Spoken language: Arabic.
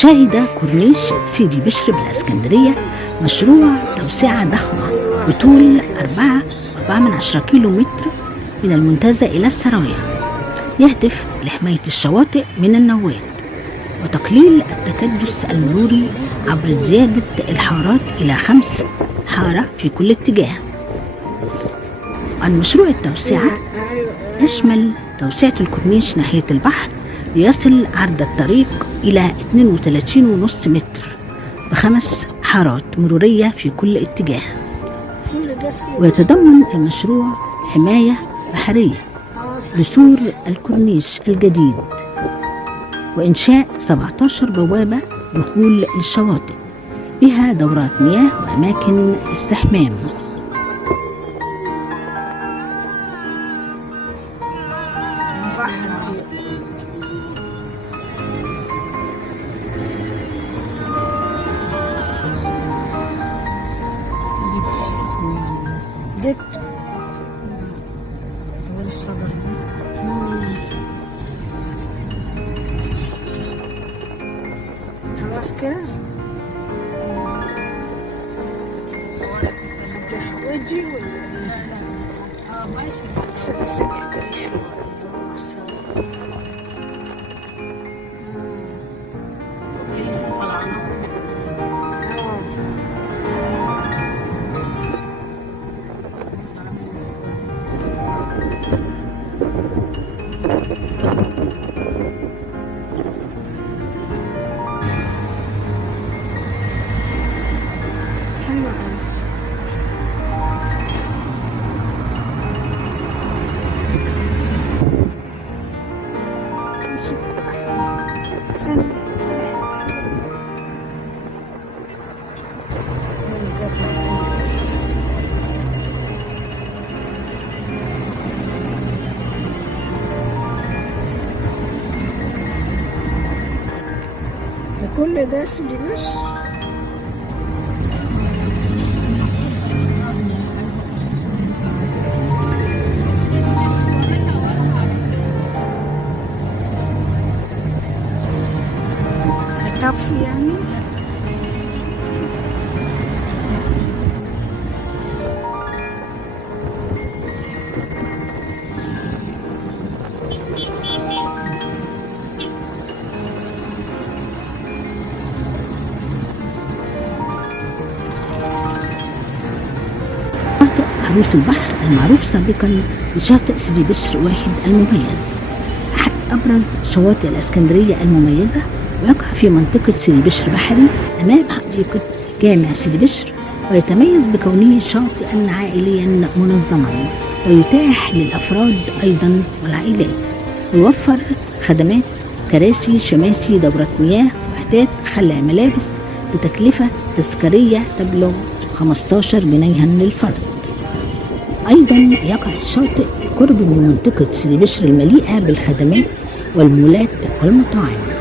شهد كورنيش سيدي بشر بالإسكندرية مشروع توسعة ضخمة بطول 4.4 كيلو متر من المنتزه إلى السرايا، يهدف لحماية الشواطئ من النوات وتقليل التكدس المروري عبر زيادة الحارات إلى 5 حارة في كل اتجاه. عن مشروع التوسعة يشمل توسعة الكورنيش ناحية البحر ليصل عرض الطريق إلى 32.5 متر ب5 حارات مرورية في كل اتجاه. ويتضمن المشروع حماية بحرية لسور الكورنيش الجديد وإنشاء 17 بوابة دخول للشواطئ بها دورات مياه وأماكن استحمام. جبت صور الشجر خلاص كده هتحوجي ولا لا؟ ماشي كل ده سيدي بشر. هتطفي يعني؟ عروس البحر المعروف سابقا بشاطئ سيدي بشر واحد المميز، أحد أبرز شواطئ الإسكندرية المميزة، ويقع في منطقة سيدي بشر بحري أمام حديقة جامع سيدي بشر، ويتميز بكونه شاطئا عائليا منظما ويتاح للأفراد أيضا والعائلات، ويوفر خدمات كراسي شماسي دورة مياه وحدات خلع ملابس بتكلفة تذكارية تبلغ 15 جنيها للفرد. أيضا يقع الشاطئ قرب من منطقة سيدي بشر المليئة بالخدمات والمولات والمطاعم.